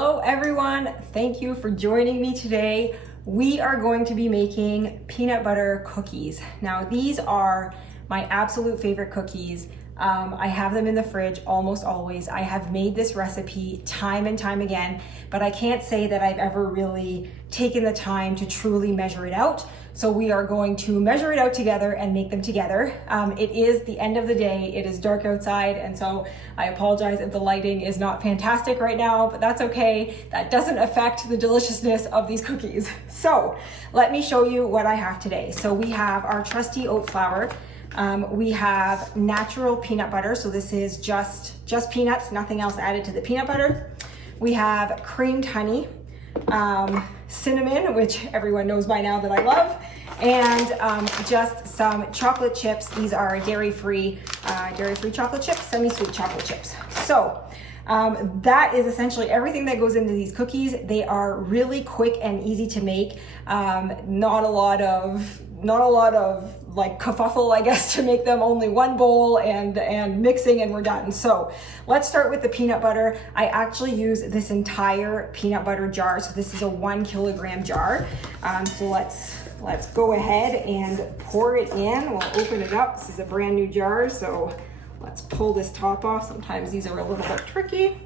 Hello everyone, thank you for joining me today. We are going to be making peanut butter cookies. Now these are my absolute favorite cookies. I have them in the fridge almost always. I have made this recipe time and time again, but I can't say that I've ever really taken the time to truly measure it out. So we are going to measure it out together and make them together. It is the end of the day. It is dark outside, and so I apologize if the lighting is not fantastic right now, but that's okay. That doesn't affect the deliciousness of these cookies. So let me show you what I have today. So we have our trusty oat flour. We have natural peanut butter. So this is just peanuts, nothing else added to the peanut butter. We have creamed honey, cinnamon, which everyone knows by now that I love, and just some chocolate chips. These are dairy-free chocolate chips, semi-sweet chocolate chips. So that is essentially everything that goes into these cookies. They are really quick and easy to make. Not a lot of like kerfuffle, I guess, to make them. Only one bowl and mixing and we're done. So let's start with the peanut butter. I actually use this entire peanut butter jar. So this is a 1 kilogram jar. So let's go ahead and pour it in. We'll open it up. This is a brand new jar. So let's pull this top off. Sometimes these are a little bit tricky.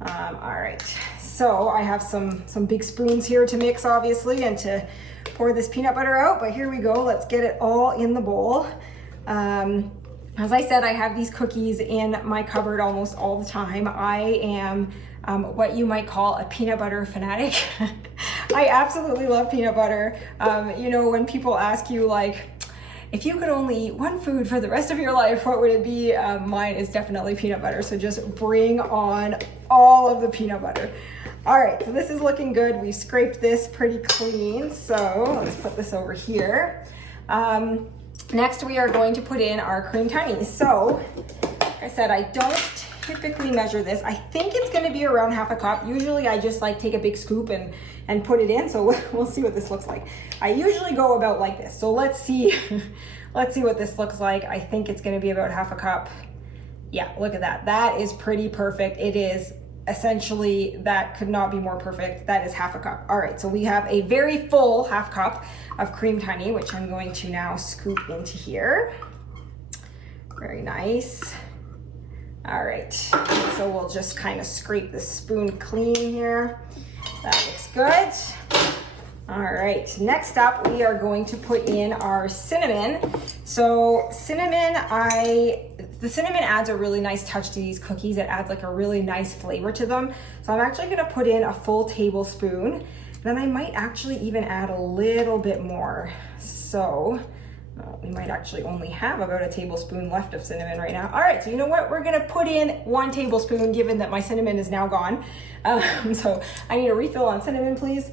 All right. So I have some big spoons here to mix, obviously, and to pour this peanut butter out, but here we go. Let's get it all in the bowl. As I said, I have these cookies in my cupboard almost all the time. I am what you might call a peanut butter fanatic. I absolutely love peanut butter. You know, when people ask you, like, if you could only eat one food for the rest of your life, what would it be? Mine is definitely peanut butter. So just bring on all of the peanut butter. All right, so this is looking good. We scraped this pretty clean. So let's put this over here. Next, we are going to put in our creamed honey. So, like I said, I don't typically measure this. I think it's gonna be around half a cup. Usually I just like take a big scoop and put it in. So we'll see what this looks like. I usually go about like this. So let's see, let's see what this looks like. I think it's gonna be about half a cup. Yeah, look at that. That is pretty perfect. It is essentially, that could not be more perfect. That is half a cup. All right, so we have a very full half cup of creamed honey, which I'm going to now scoop into here. Very nice. All right, so we'll just kind of scrape the spoon clean here. That looks good. All right, next up, we are going to put in our cinnamon. So the cinnamon adds a really nice touch to these cookies. It adds like a really nice flavor to them. So I'm actually gonna put in a full tablespoon. Then I might actually even add a little bit more. So we might actually only have about a tablespoon left of cinnamon right now. All right, so you know what? We're gonna put in 1 tablespoon, given that my cinnamon is now gone. So I need a refill on cinnamon, please.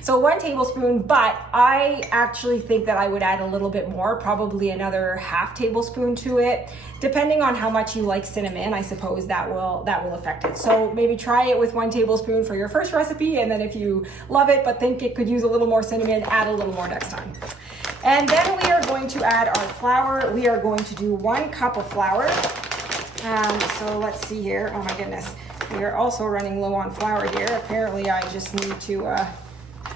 So 1 tablespoon, but I actually think that I would add a little bit more, probably another half tablespoon to it. Depending on how much you like cinnamon, I suppose that will affect it. So maybe try it with 1 tablespoon for your first recipe, and then if you love it but think it could use a little more cinnamon, add a little more next time. And then we are going to add our flour. We are going to do 1 cup of flour. So let's see here. Oh my goodness. We are also running low on flour here. Apparently I just need to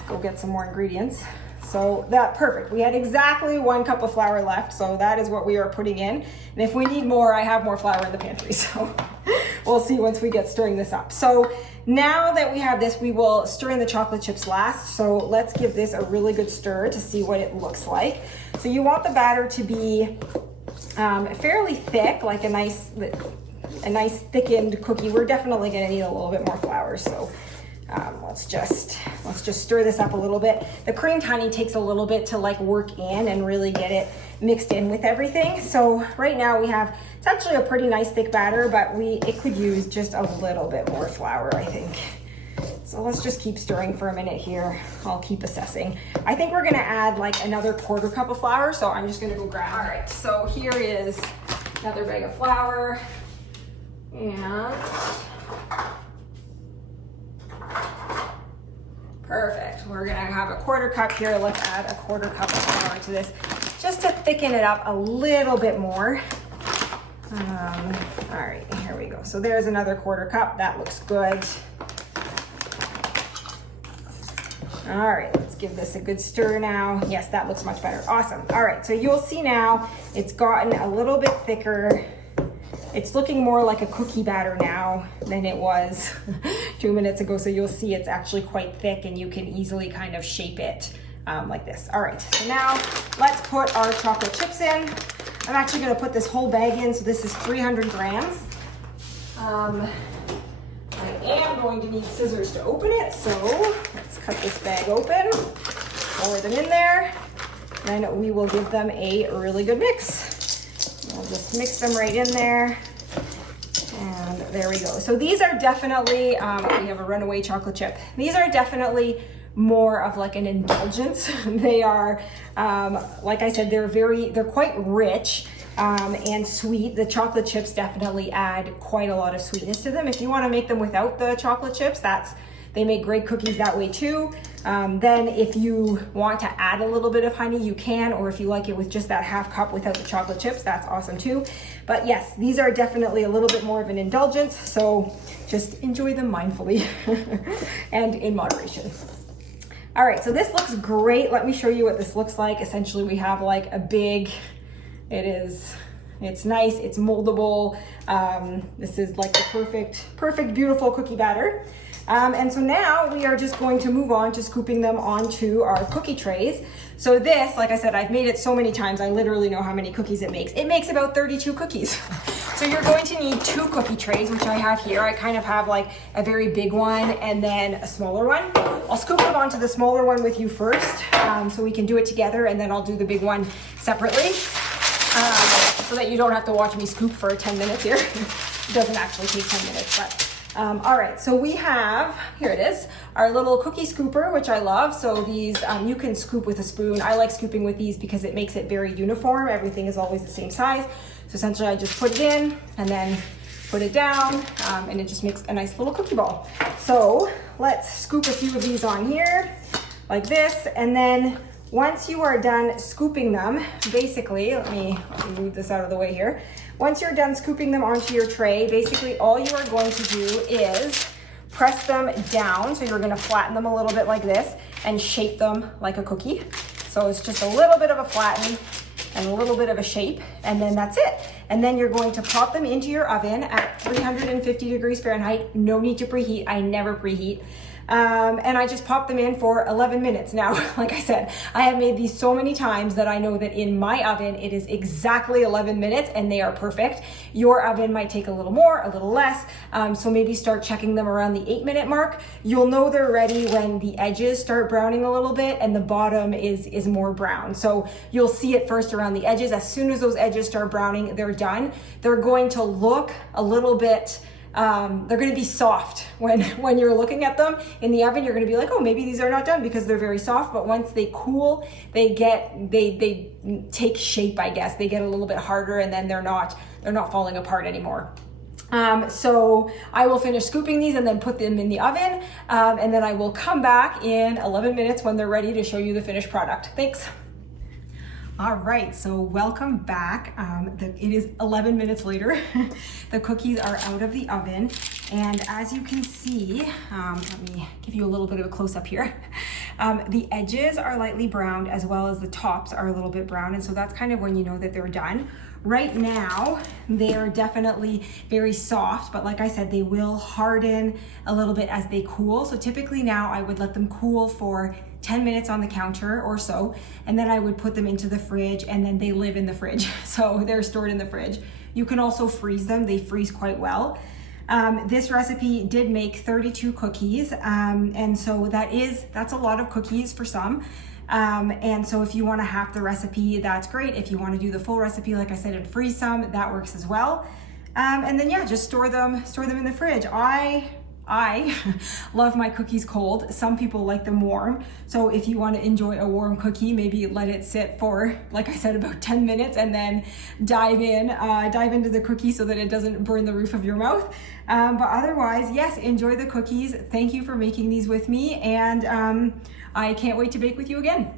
go get some more ingredients. So perfect. We had exactly 1 cup of flour left. So that is what we are putting in. And if we need more, I have more flour in the pantry. So we'll see once we get stirring this up. So now that we have this, we will stir in the chocolate chips last. So let's give this a really good stir to see what it looks like. So you want the batter to be fairly thick, like a nice thickened cookie. We're definitely gonna need a little bit more flour. So let's just stir this up a little bit. The creamed honey takes a little bit to like work in and really get it mixed in with everything. So right now it's actually a pretty nice thick batter, but it could use just a little bit more flour, I think. So let's just keep stirring for a minute here. I'll keep assessing. I think we're gonna add like another 1/4 cup of flour, so I'm just gonna go grab. All right, so here is another bag of flour. And perfect. We're gonna have a 1/4 cup here. Let's add a 1/4 cup of flour to this just to thicken it up a little bit more. All right, here we go. So there's another 1/4 cup. That looks good. All right, let's give this a good stir now. Yes, that looks much better. Awesome. All right, so you'll see now it's gotten a little bit thicker. It's looking more like a cookie batter now than it was 2 minutes ago. So you'll see it's actually quite thick and you can easily kind of shape it like this. All right, so now let's put our chocolate chips in. I'm actually gonna put this whole bag in, so this is 300 grams. I am going to need scissors to open it, so let's cut this bag open, pour them in there, then we will give them a really good mix. We'll just mix them right in there, and there we go. So these are definitely, we have a runaway chocolate chip. These are definitely more of like an indulgence. They are, like I said, they're quite rich. And sweet. The chocolate chips definitely add quite a lot of sweetness to them. If you want to make them without the chocolate chips, they make great cookies that way too. Then if you want to add a little bit of honey, you can, or if you like it with just that half cup without the chocolate chips, that's awesome too. But yes, these are definitely a little bit more of an indulgence, so just enjoy them mindfully and in moderation. All right, so this looks great. Let me show you what this looks like. Essentially, we have like a big, it's nice, it's moldable. This is like the perfect, beautiful cookie batter. And so now we are just going to move on to scooping them onto our cookie trays. So this, like I said, I've made it so many times, I literally know how many cookies it makes. It makes about 32 cookies. So you're going to need 2 cookie trays, which I have here. I kind of have like a very big one and then a smaller one. I'll scoop them onto the smaller one with you first, so we can do it together, and then I'll do the big one separately. So that you don't have to watch me scoop for 10 minutes here. It doesn't actually take 10 minutes, but all right, so we have, here it is, our little cookie scooper, which I love. So these, you can scoop with a spoon. I like scooping with these because it makes it very uniform. Everything is always the same size. So essentially I just put it in and then put it down, and it just makes a nice little cookie ball. So let's scoop a few of these on here like this, and then once you are done scooping them, basically, let me move this out of the way here. Once you're done scooping them onto your tray, basically all you are going to do is press them down. So you're gonna flatten them a little bit like this and shape them like a cookie. So it's just a little bit of a flatten and a little bit of a shape, and then that's it. And then you're going to pop them into your oven at 350 degrees Fahrenheit. No need to preheat, I never preheat. And I just pop them in for 11 minutes. Now, like I said, I have made these so many times that I know that in my oven, it is exactly 11 minutes and they are perfect. Your oven might take a little more, a little less. So maybe start checking them around the 8-minute mark. You'll know they're ready when the edges start browning a little bit and the bottom is more brown. So you'll see it first around the edges. As soon as those edges start browning, they're done. They're going to look a little bit, they're going to be soft when you're looking at them in the oven. You're going to be like, oh, maybe these are not done because they're very soft. But once they cool, they take shape, I guess. They get a little bit harder, and then they're not falling apart anymore. So I will finish scooping these and then put them in the oven, and then I will come back in 11 minutes when they're ready to show you the finished product. Thanks. All right, so welcome back. It is 11 minutes later. The cookies are out of the oven, and as you can see, let me give you a little bit of a close-up here. The edges are lightly browned as well as the tops are a little bit brown, and so that's kind of when you know that they're done. Right now, they are definitely very soft, but like I said, they will harden a little bit as they cool. So typically now I would let them cool for 10 minutes on the counter or so, and then I would put them into the fridge, and then they live in the fridge. So they're stored in the fridge. You can also freeze them. They freeze quite well. This recipe did make 32 cookies, and so that's a lot of cookies for some. And so if you want to half the recipe, that's great. If you want to do the full recipe, like I said, and freeze some, that works as well. And then yeah, just store them in the fridge. I love my cookies cold. Some people like them warm. So if you want to enjoy a warm cookie, maybe let it sit for, like I said, about 10 minutes and then dive into the cookie so that it doesn't burn the roof of your mouth. But otherwise, yes, enjoy the cookies. Thank you for making these with me, and I can't wait to bake with you again.